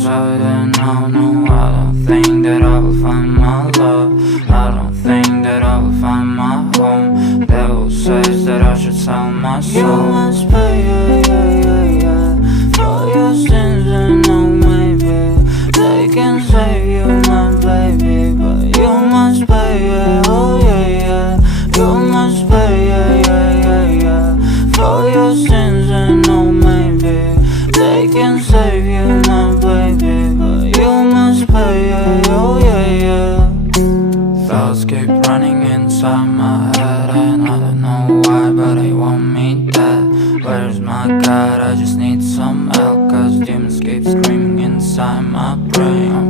inside and no, no, I don't think that I will find my love. I don't think that I will find my home. Devil says that I should sell my soul. You must pay, yeah, yeah, yeah, yeah, for your sins and no, maybe they can save you, my baby, but you must pay, yeah, oh yeah, yeah. You must pay, yeah, yeah, yeah, yeah, for your sins and no, maybe they can save you, my baby, but you must pay, yeah, oh yeah, yeah. Thoughts keep running inside my head and I don't know why, but they want me dead. Where's my God? I just need some help, cause demons keep screaming inside my brain.